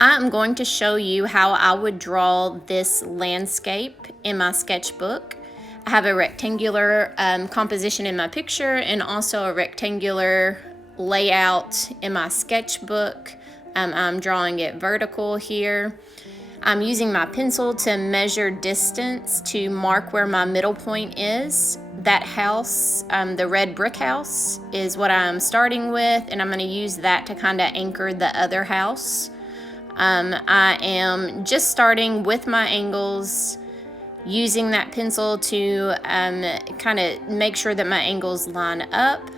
I'm going to show you how I would draw this landscape in my sketchbook. I have a rectangular composition in my picture and also a rectangular layout in my sketchbook. I'm drawing it vertical here. I'm using my pencil to measure distance to mark where my middle point is. That house, the red brick house, is what I'm starting with, and I'm going to use that to kind of anchor the other house. I am just starting with my angles, using that pencil to kind of make sure that my angles line up.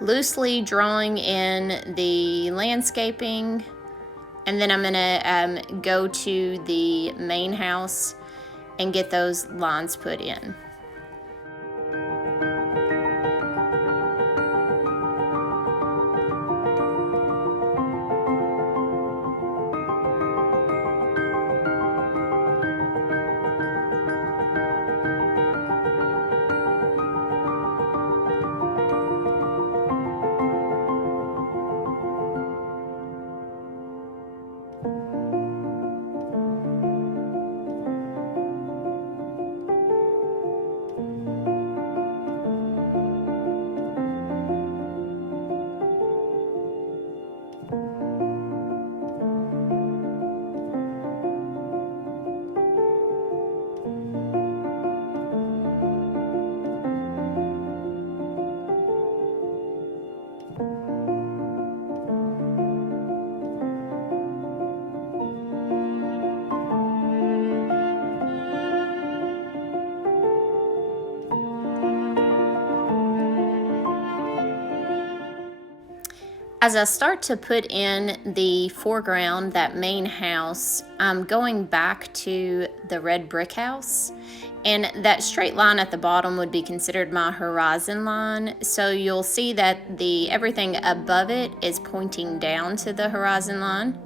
Loosely drawing in the landscaping, and then I'm gonna go to the main house and get those lines put in. As I start to put in the foreground, that main house, I'm going back to the red brick house, and that straight line at the bottom would be considered my horizon line. So you'll see that everything above it is pointing down to the horizon line,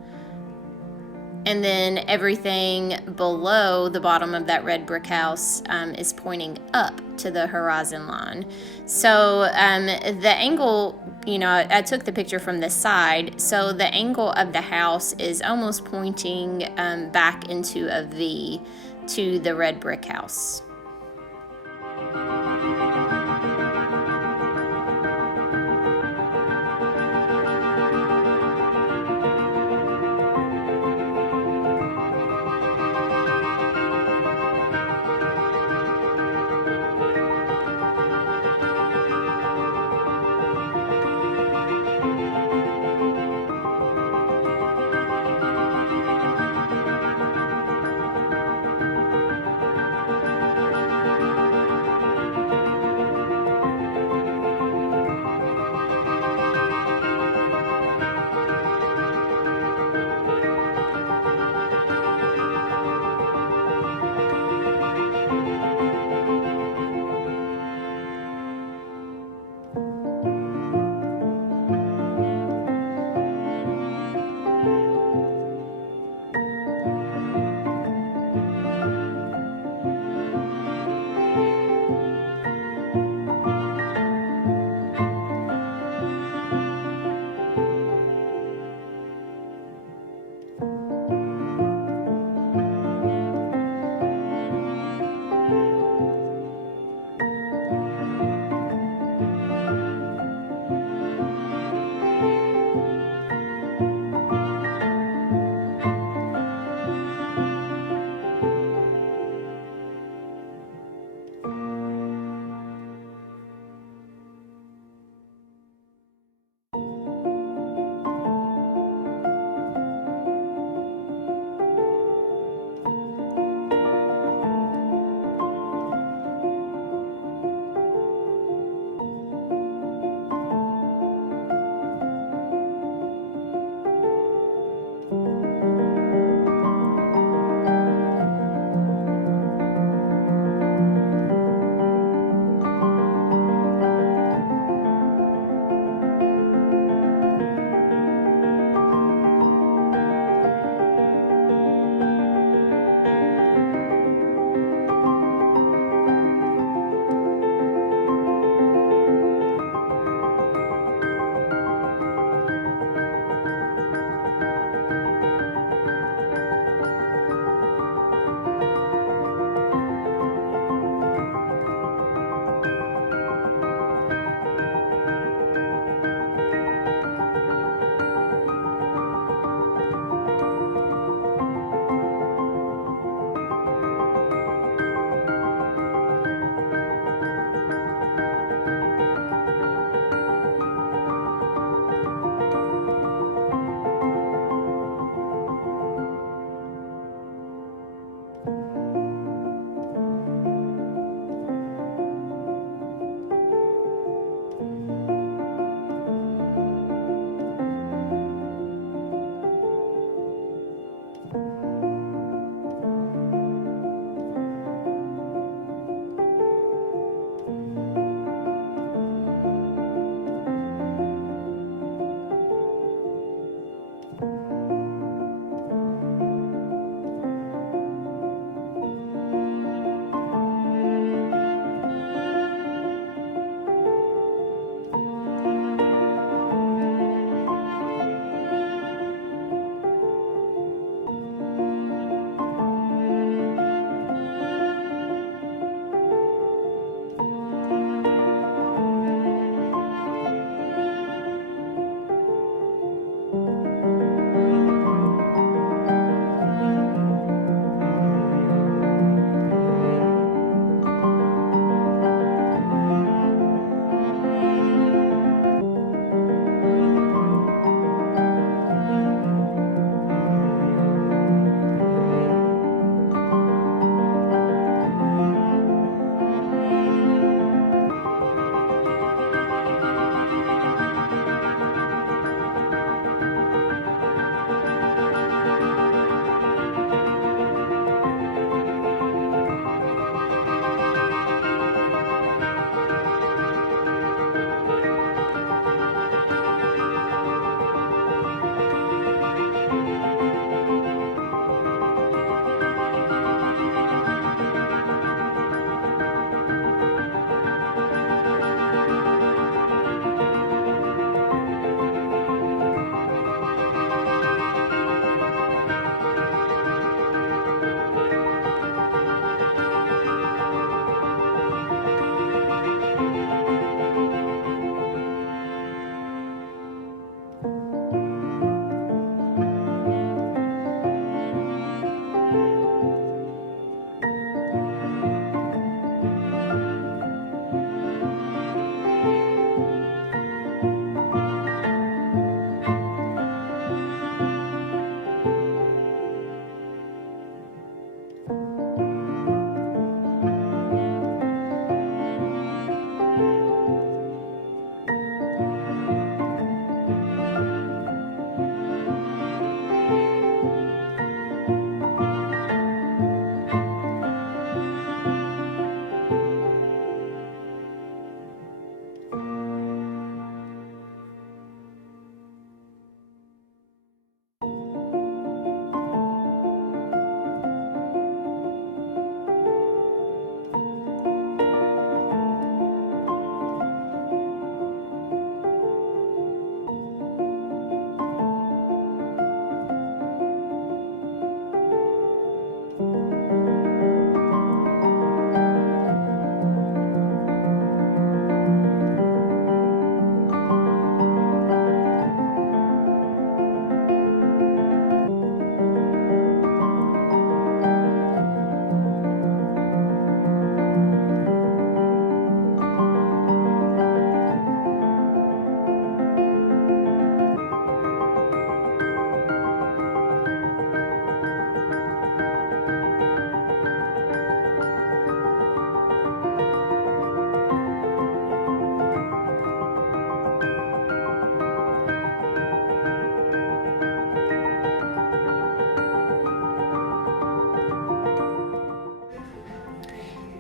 and then everything below the bottom of that red brick house is pointing up to the horizon line. So the angle, I took the picture from the side, so the angle of the house is almost pointing back into a V to the red brick house.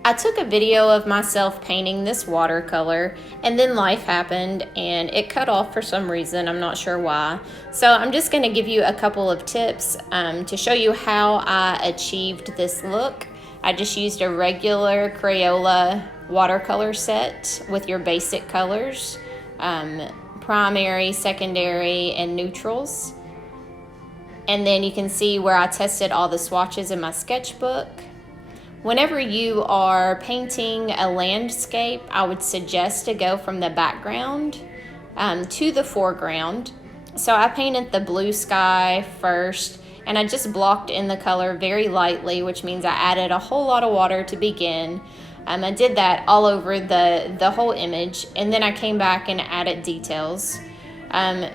I took a video of myself painting this watercolor, and then life happened and it cut off for some reason. I'm not sure why. So I'm just going to give you a couple of tips to show you how I achieved this look. I just used a regular Crayola watercolor set with your basic colors, primary, secondary, and neutrals. And then you can see where I tested all the swatches in my sketchbook. Whenever you are painting a landscape, I would suggest to go from the background to the foreground. So I painted the blue sky first, and I just blocked in the color very lightly, which means I added a whole lot of water to begin. I did that all over the whole image, and then I came back and added details.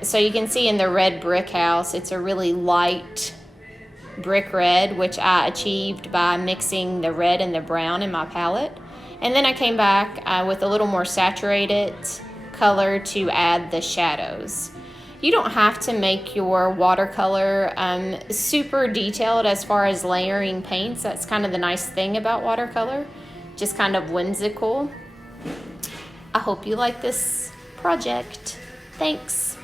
So you can see in the red brick house, it's a really light brick red, which I achieved by mixing the red and the brown in my palette. And then I came back with a little more saturated color to add the shadows. You don't have to make your watercolor super detailed as far as layering paints. That's kind of the nice thing about watercolor, just kind of whimsical. I hope you like this project. Thanks.